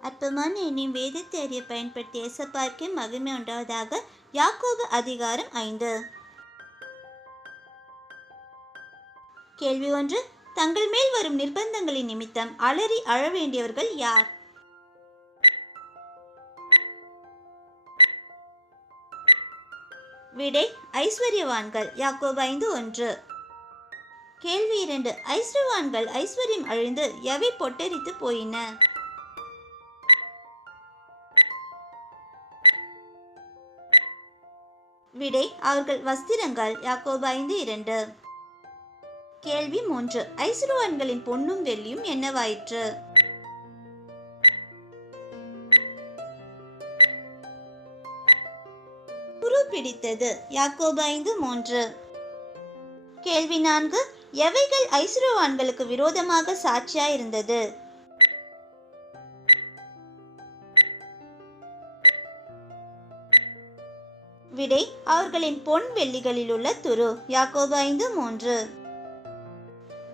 அற்பமான எண்ணின் வேதத்தை அறிய பயன்படுத்திய ஏசப்பார்க்கே மகிமை உண்டாவதாக. யாக்கோபு அதிகாரம் 5. கேள்வி 1. தங்கள் மேல் வரும் நிர்பந்தங்களின் நிமித்தம் அலறி அழ வேண்டியவர்கள் யார்? விடை ஐஸ்வர்யவான்கள். யாக்கோபு 5:1. கேள்வி 2. ஐஸ்வர்யவான்கள் ஐஸ்வர்யம் அழிந்து எவை பொட்டரித்து போயின? விடை அவர்கள் வஸ்திரங்கள். யாக்கோபு 5:2. கேள்வி 3. ஐஸ்வர்யவான்களின் பொன்னும் வெள்ளியும் என்னவாயிற்று? துரு பிடித்தது. யாக்கோபு 5:3. கேள்வி 4. எவைகள் ஐஸ்வர்யவான்களுக்கு விரோதமாக சாட்சியாயிருந்தது? விடை அவர்களின் பொன் வெள்ளிகளில் உள்ள துரு. யாக்கோபு 5:3.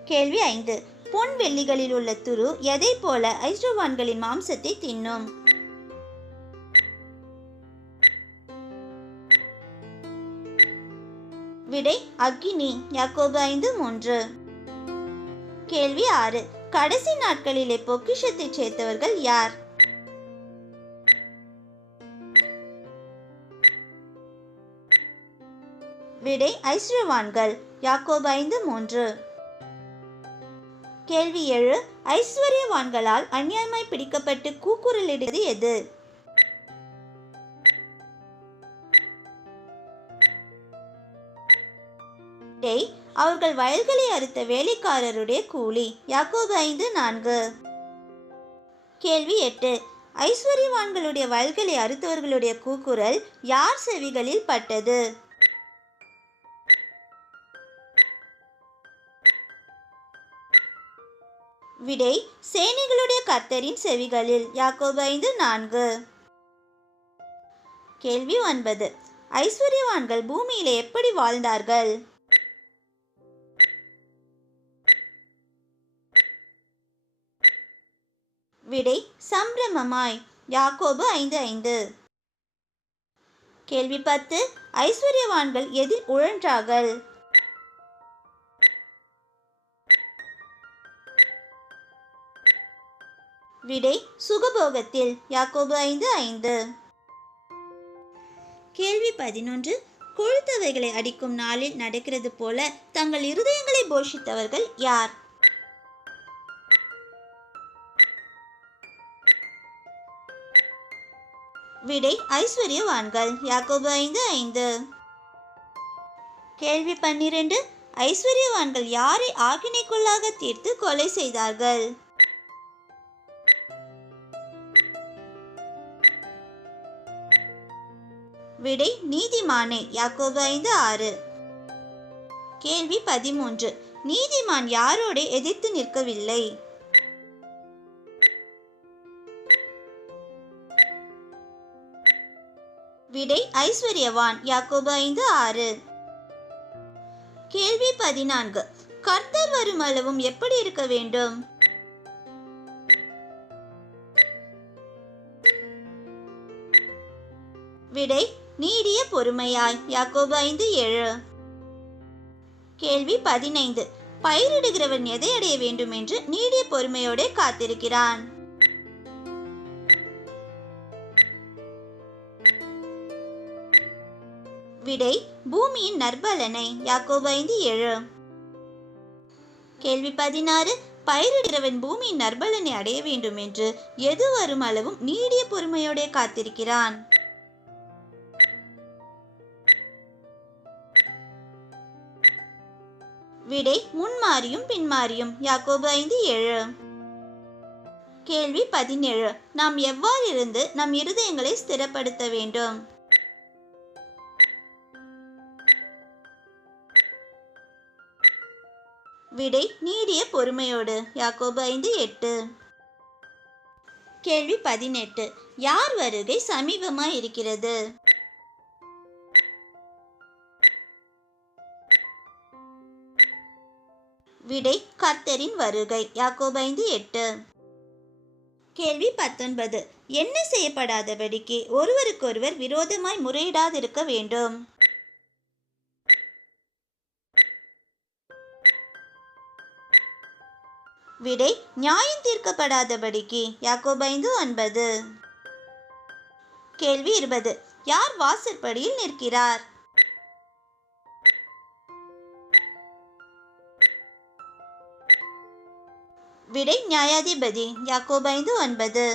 கேள்வி 5. பொன் வெள்ளிகளில் உள்ள துரு எதை போல ஐஸ்வர்யவான்களின் மாம்சத்தை தின்னும்? விடை அக்கினி. யாக்கோபு 5:3. கேள்வி 6. கடைசி நாட்களிலே பொக்கிஷத்தை சேர்த்தவர்கள் யார்? விடை ஐஸ்வர்யவான்கள். யாக்கோபு 5:3. கேள்வி 7. ஐஸ்வர்யவான்களால் அநியாயமாய் பிடிக்கப்பட்டு கூக்குரலிடுவது எது? விடை அவர்கள் வயல்களை அறுத்த வேலைக்காரருடைய கூலி. யாக்கோபு 5:4. கேள்வி 8. ஐஸ்வர்யவான்களுடைய வயல்களை அறுத்தவர்களுடைய கூக்குரல் யார் செவிகளில் பட்டது? விடை சேனைகளுடைய கர்த்தரின் செவிகளில். யாக்கோபு 5:4. கேள்வி 9. ஐஸ்வர்யவான்கள் பூமியிலே எப்படி வாழ்ந்தார்கள்? விடை சம்பிரமமாய். யாக்கோபு 5:5. கேள்வி 10. ஐஸ்வர்யவான்கள் எதில் உழன்றார்கள்? விடை சுகபோகத்தில். யாக்கோபு 5:5. கேள்வி 11. கொழுத்தவைகளை அடிக்கும் நாளில் நடக்கிறது போல தங்கள் இருதயங்களை போஷித்தவர்கள் யார்? விடை ஐஸ்வர்யவான்கள். யாக்கோபு 5:5. கேள்வி 12. ஐஸ்வர்யவான்கள் யாரை ஆக்கினைக்குள்ளாக தீர்த்து கொலை செய்தார்கள்? விடை நீதிமானே. யாக்கோபு 5:6. கேள்வி 13. நீதிமான் யாரோடு எதிர்த்து நிற்கவில்லை? விடை ஐஸ்வர்யவான். யாக்கோபு 5:6. கேள்வி 14. கர்த்தர் வரும் அளவும் எப்படி இருக்க வேண்டும்? விடை நீடிய பொறுமையாய். யாக்கோபு 5:7. கேள்வி 15. பயிரிடுகிறவன் எதை அடைய வேண்டும் என்று நீடிய பொறுமையோடு காத்திருக்கிறான்? விடை பூமியின் நற்பலனை. யாக்கோபு 5:7. கேள்வி 16. பயிரிடுகிறவன் பூமியின் நற்பலனை அடைய வேண்டும் என்று எது வரும் அளவும் நீடிய பொறுமையோடு காத்திருக்கிறான்? விடை முன்மாறியும் பின்மாறியும். யாக்கோபு 5:7. கேள்வி 17. நாம் எவ்வாறு இருந்து நம் இருதயங்களை ஸ்திரப்படுத்த வேண்டும்? விடை நீடிய பொறுமையோடு. யாக்கோபு 5:8. கேள்வி 18. யார் வருகை சமீபமாய் இருக்கிறது? விடை கர்த்தரின் வருகை. யாக்கோபு 5:8. கேள்வி 19. என்ன செய்யப்படாதபடிக்கு ஒருவருக்கொருவர் விரோதமாய் முறையிடாதிருக்க வேண்டும்? விடை நியாயம் தீர்க்கப்படாதபடிக்கு. யாக்கோபு 5:9. கேள்வி 20. யார் வாசற்படியில் நிற்கிறார்? விடை நியாயாதிபதி. யாக்கோபு 5:9.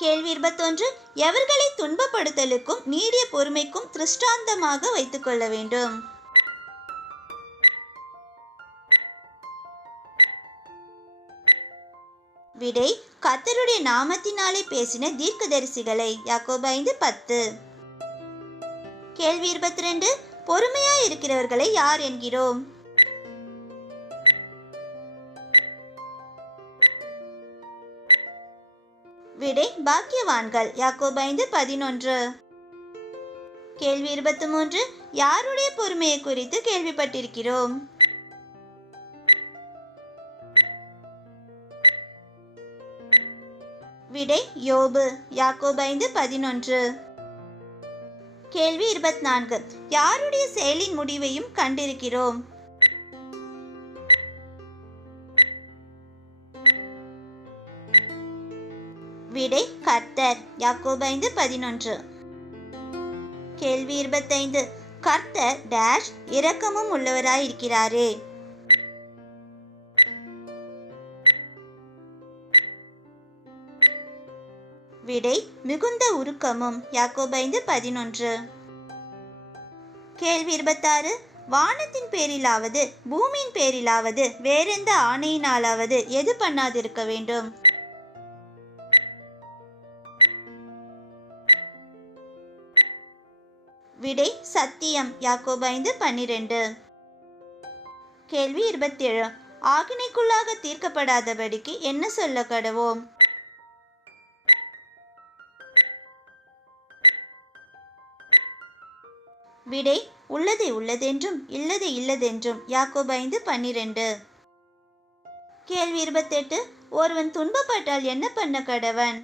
கேள்வி 21. எவர்களை துன்பப்படுத்தலுக்கும் நீடிய பொறுமைக்கும் திருஷ்டாந்தமாக வைத்துக் கொள்ள வேண்டும்? விடை கர்த்தருடைய நாமத்தினாலே பேசின தீர்க்கதரிசிகளை. யாக்கோபு 5:10. கேள்வி 22. பொறுமையாய் இருக்கிறவர்களை யார் என்கிறோம்? விடை பாக்கியவான்கள். யாக்கோபு 5:11. கேள்வி 23. யாருடைய பொறுமையை குறித்து கேள்விப்பட்டிருக்கிறோம்? விடை யோபு. யாக்கோபு 5:11. கேள்வி 24. யாருடைய செயலின் முடிவையும் கண்டிருக்கிறோம்? விடை கர்த்தர். யாக்கோபு 5:11. கேள்வி 25. கர்த்தர் டேஷ் இரக்கமும் உள்ளவராயிருக்கிறாரே. விடை மிகுந்த உருக்கமும். யாக்கோபு 5:11. கேள்வி 26. வானத்தின் பேரிலாவது பூமியின் பேரிலாவது வேறெந்த ஆணையினாலாவது எது பண்ணாதிருக்க வேண்டும்? விடை சத்தியம். யாக்கோபு 5:12. கேள்வி 27. ஆக்கினைக்குள்ளாக தீர்க்கப்படாதபடிக்கு என்ன சொல்ல கடவோம்? விடை உள்ளதை உள்ளதென்றும் இல்லதை இல்லதென்றும். யாக்கோபு 5:12. கேள்வி 28. ஒருவன் துன்பப்பட்டால் என்ன பண்ண கடவன்?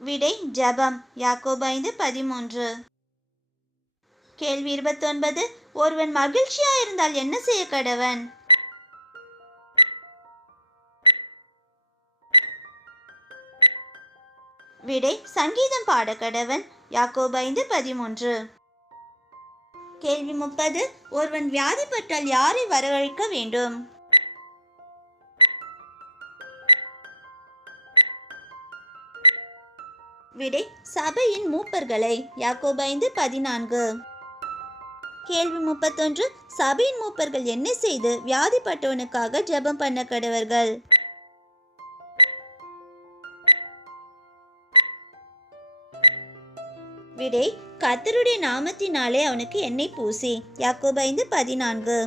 விடை ஜெபம். யாக்கோபு 5:13. கேள்வி 29. ஒருவன் மகிழ்ச்சியா இருந்தால் என்ன செய்ய கடவன்? விடை சங்கீதம் பாட கடவன். யாக்கோபு 5:13. கேள்வி 30. ஒருவன் வியாதிப்பட்டால் யாரை வரவழைக்க வேண்டும்? விடை சபையின் மூப்பர்களை. யாக்கோபு 5:14. கேள்வி 31. சபையின் மூப்பர்கள் என்ன செய்து வியாதிப்பட்டவனுக்காக ஜெபம் பண்ண கடவர்கள்? விடை கர்த்தருடைய நாமத்தினாலே அவனுக்கு எண்ணெய் பூசி. யாக்கோபு 5:14.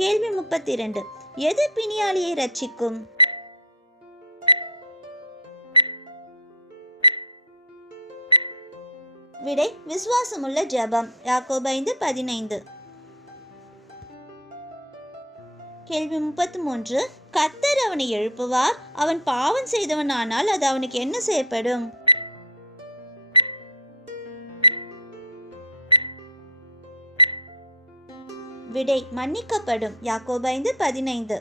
கேள்வி 32. எது பிணியாளியை ரட்சிக்கும்? விடை விசுவாசமுள்ள ஜெபம். யாக்கோபு 5:15. கேள்வி 33. கர்த்தர் அவனை எழுப்புவார். அவன் பாவம் செய்தவனானால் அது அவனுக்கு என்ன செய்யப்படும்? விடை மன்னிக்கப்படும். யாக்கோபு 5:15.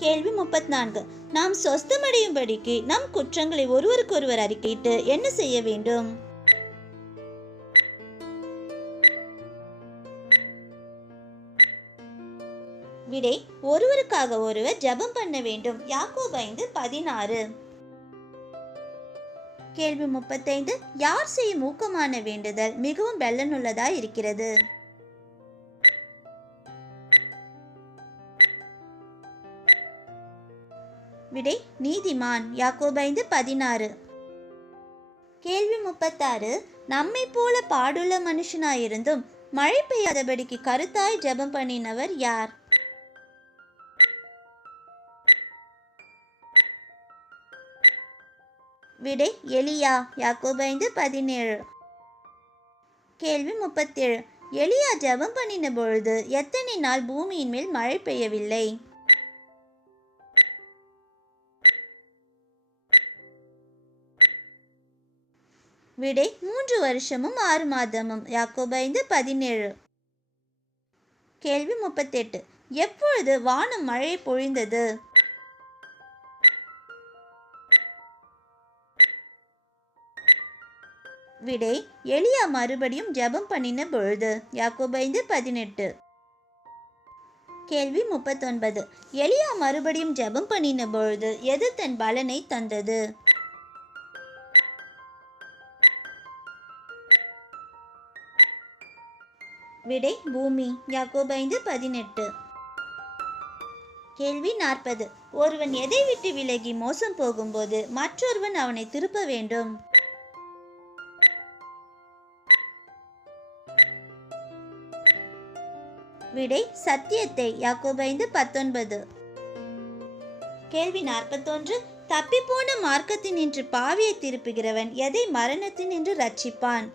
கேள்வி 34. நாம் சொஸ்தமடையும்படிக்கு நம் குற்றங்களை ஒருவருக்கொருவர் அறிக்கையிட்டு என்ன செய்ய வேண்டும்? விடை ஒருவருக்காக ஒருவர் ஜெபம் பண்ண வேண்டும். யாக்கோபு 5:16. கேள்வி 35. யார் செய்யும் ஊக்கமான வேண்டுதல் மிகவும் பலனுள்ளதாய் இருக்கிறது? விடை நீதிமான். யாக்கோபு 5:16. கேள்வி 36. நம்மை போல பாடுள்ள மனுஷனாயிருந்தும் மழை பெய்யாதபடிக்கு கருத்தாய் ஜெபம் பண்ணினவர் யார்? விடை எலியா. யாக்கோபு 5:17. கேள்வி 37. எலியா ஜெபம் பண்ணின பொழுது எத்தனை நாள் பூமியின் மேல் மழை பெய்யவில்லை? விடை 3 வருஷமும் 6 மாதமும். யாக்கோபு 5:17. கேள்வி 38. எப்பொழுது வானம் மழை பொழிந்தது? விடை எலியா மறுபடியும் ஜெபம் பண்ணின பொழுது. யாக்கோபு 5:18. கேள்வி 39. எலியா மறுபடியும் ஜெபம் பண்ணின பொழுது எது தன் பலனை தந்தது? விடை பூமி. யாக்கோபு 5:18. கேள்வி 40. ஒருவன் எதை விட்டு விலகி மோசம் போகும்போது மற்றொருவன் அவனை திருப்ப வேண்டும்? விடை சத்தியத்தை. யாக்கோபு 5:19. கேள்வி 41. தப்பிப்போன மார்க்கத்தினின்று பாவியை திருப்புகிறவன் எதை மரணத்தினின்று ரட்சிப்பான்?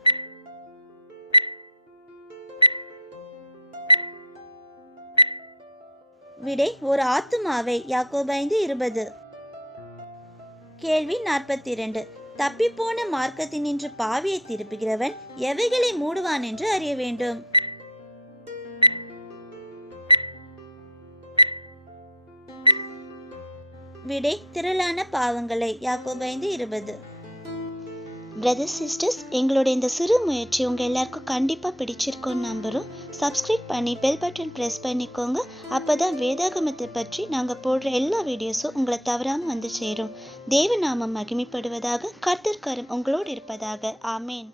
விடை ஒரு ஆத்துமாவை. யாக்கோபு 5:20. கேள்வி 42. தப்பிப்போன மார்க்கத்தினின்று பாவியை திருப்புகிறவன் எவைகளை மூடுவான் என்று அறிய வேண்டும்? விடை திரளான பாவங்களை. யாக்கோபு 5:20. பிரதர்ஸ் சிஸ்டர்ஸ், எங்களோட இந்த சிறு முயற்சி உங்கள் எல்லாருக்கும் கண்டிப்பாக பிடிச்சிருக்கோன்னு நம்புகிறோம். சப்ஸ்கிரைப் பண்ணி பெல் பட்டன் ப்ரெஸ் பண்ணிக்கோங்க. அப்போ தான் வேதாகமத்தை பற்றி நாங்கள் போடுற எல்லா வீடியோஸும் உங்களை தவறாமல் வந்து சேரும். தேவநாமம் மகிமைப்படுவதாக. கர்த்தர் கரம் உங்களோடு இருப்பதாக. ஆமேன்.